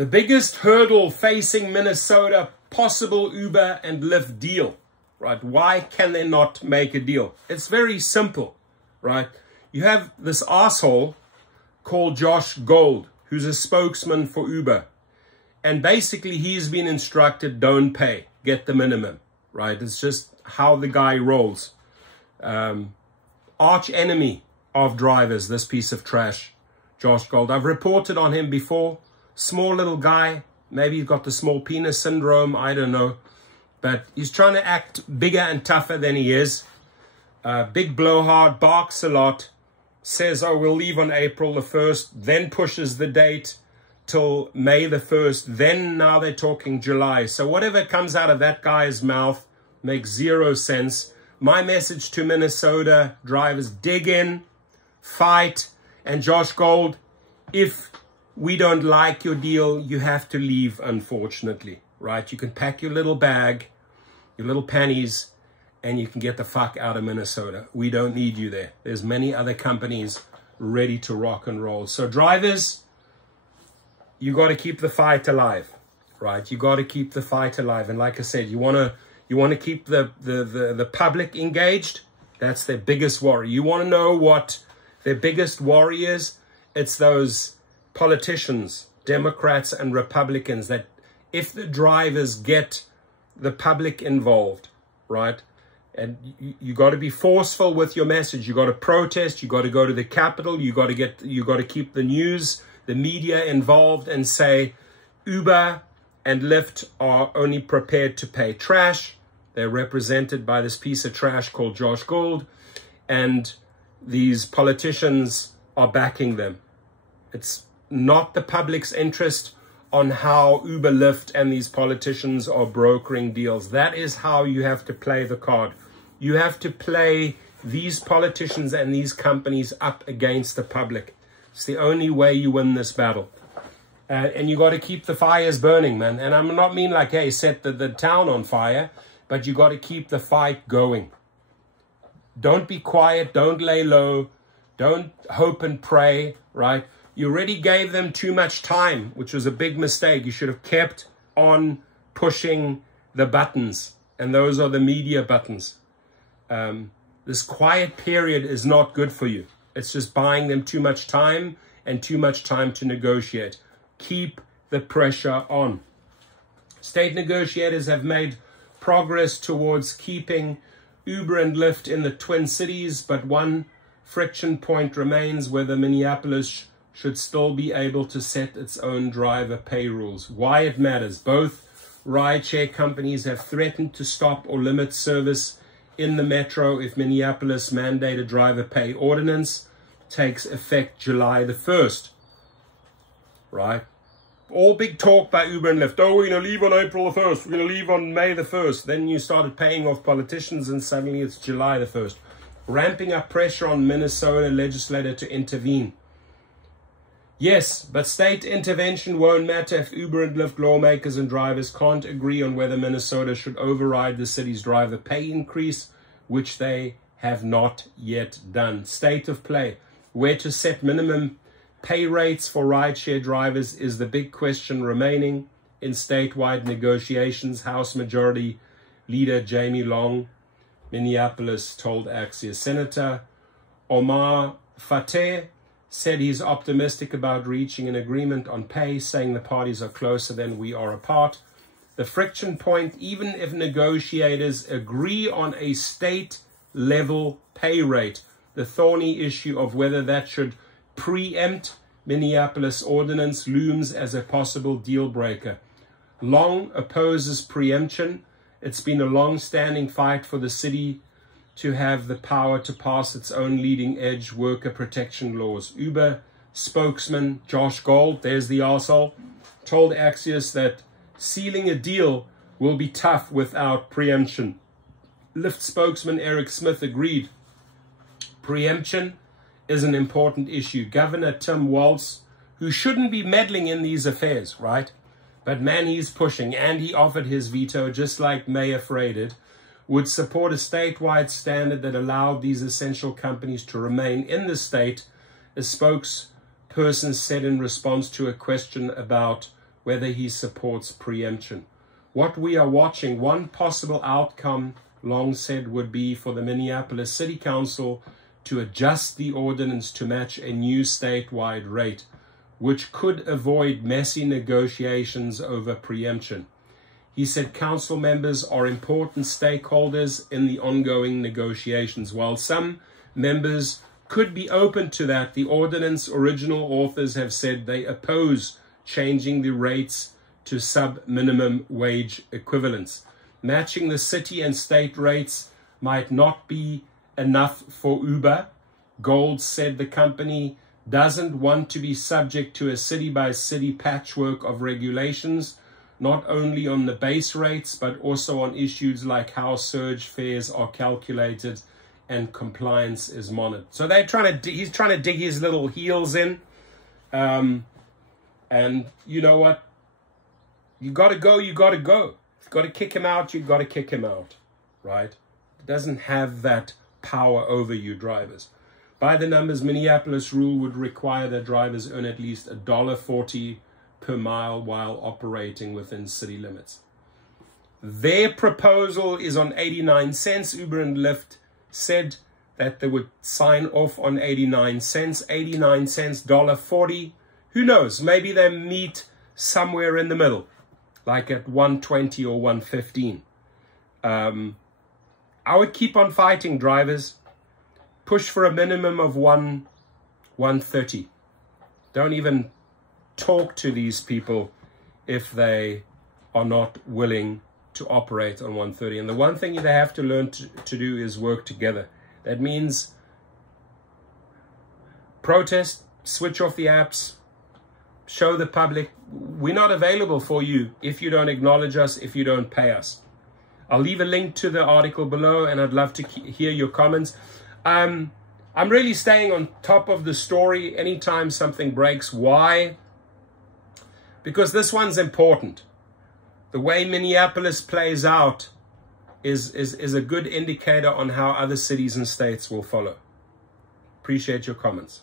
The biggest hurdle facing Minnesota possible Uber and Lyft deal, right? Why can they not make a deal? It's very simple, right? You have this asshole called Josh Gold, who's a spokesman for Uber. And basically he's been instructed, don't pay, get the minimum, right? It's just how the guy rolls. Arch enemy of drivers, this piece of trash, Josh Gold. I've reported on him before. Small little guy, maybe he's got the small penis syndrome, I don't know. But he's trying to act bigger and tougher than he is. Big blowhard, barks a lot, says, oh, we'll leave on April the 1st, then pushes the date till May the 1st, then now they're talking July. So whatever comes out of that guy's mouth makes zero sense. My message to Minnesota drivers, dig in, fight, and Josh Gold, if we don't like your deal, you have to leave, unfortunately, right? You can pack your little bag, your little panties, and you can get the fuck out of Minnesota. We don't need you there. There's many other companies ready to rock and roll. So drivers, you got to keep the fight alive, right? You got to keep the fight alive. And like I said, you want to keep the public engaged. That's their biggest worry. You want to know what their biggest worry is? It's those politicians, Democrats and Republicans, that if the drivers get the public involved, right? And you got to be forceful with your message. You got to protest. You got to go to the Capitol. You got to keep the news, the media involved, and say Uber and Lyft are only prepared to pay trash. They're represented by this piece of trash called Josh Gold, and these politicians are backing them. It's not the public's interest on how Uber, Lyft, and these politicians are brokering deals. That is how you have to play the card. You have to play these politicians and these companies up against the public. It's the only way you win this battle. And you got to keep the fires burning, man. And I'm not mean like, hey, set the town on fire, but you got to keep the fight going. Don't be quiet. Don't lay low. Don't hope and pray, right? You already gave them too much time, which was a big mistake. You should have kept on pushing the buttons, and those are the media buttons. This quiet period is not good for you. It's just buying them too much time and too much time to negotiate. Keep the pressure on. State negotiators have made progress towards keeping Uber and Lyft in the Twin Cities, but one friction point remains whether Minneapolis should still be able to set its own driver pay rules. Why it matters. Both rideshare companies have threatened to stop or limit service in the metro if Minneapolis mandated driver pay ordinance takes effect July the 1st. Right? All big talk by Uber and Lyft. Oh, we're going to leave on April the 1st. We're going to leave on May the 1st. Then you started paying off politicians and suddenly it's July the 1st. Ramping up pressure on Minnesota legislator to intervene. Yes, but state intervention won't matter if Uber and Lyft lawmakers and drivers can't agree on whether Minnesota should override the city's driver pay increase, which they have not yet done. State of play. Where to set minimum pay rates for rideshare drivers is the big question remaining in statewide negotiations. House Majority Leader Jamie Long, Minneapolis, told Axios. Senator Omar Fateh said he's optimistic about reaching an agreement on pay, saying the parties are closer than we are apart. The friction point, even if negotiators agree on a state-level pay rate, the thorny issue of whether that should preempt Minneapolis ordinance looms as a possible deal breaker. Long opposes preemption. It's been a long-standing fight for the city to have the power to pass its own leading-edge worker protection laws. Uber spokesman Josh Gold, there's the arsehole, told Axios that sealing a deal will be tough without preemption. Lyft spokesman Eric Smith agreed. Preemption is an important issue. Governor Tim Walz, who shouldn't be meddling in these affairs, right? But man, he's pushing, and he offered his veto, just like Mayor Fraded, would support a statewide standard that allowed these essential companies to remain in the state, a spokesperson said in response to a question about whether he supports preemption. What we are watching, one possible outcome, Long said, would be for the Minneapolis City Council to adjust the ordinance to match a new statewide rate, which could avoid messy negotiations over preemption. He said council members are important stakeholders in the ongoing negotiations. While some members could be open to that, the ordinance original authors have said they oppose changing the rates to sub-minimum wage equivalents. Matching the city and state rates might not be enough for Uber. Gold said the company doesn't want to be subject to a city-by-city patchwork of regulations, not only on the base rates, but also on issues like how surge fares are calculated and compliance is monitored. So they're he's trying to dig his little heels in. And you know what? You got to go, you got to go. If you've got to kick him out, you've got to kick him out, right? It doesn't have that power over you drivers. By the numbers, Minneapolis rule would require that drivers earn at least $1.40 per mile while operating within city limits. Their proposal is on 89 cents. Uber and Lyft said that they would sign off on 89 cents. 89 cents, $1.40. Who knows? Maybe they meet somewhere in the middle, like at 120 or 115. I would keep on fighting, drivers. Push for a minimum of 130. Don't even talk to these people if they are not willing to operate on 130. And the one thing they have to learn to do is work together. That means protest, switch off the apps, show the public we're not available for you if you don't acknowledge us, if you don't pay us. I'll leave a link to the article below, and I'd love to hear your comments. I'm really staying on top of the story anytime something breaks. Why? Because this one's important. The way Minneapolis plays out is a good indicator on how other cities and states will follow. Appreciate your comments.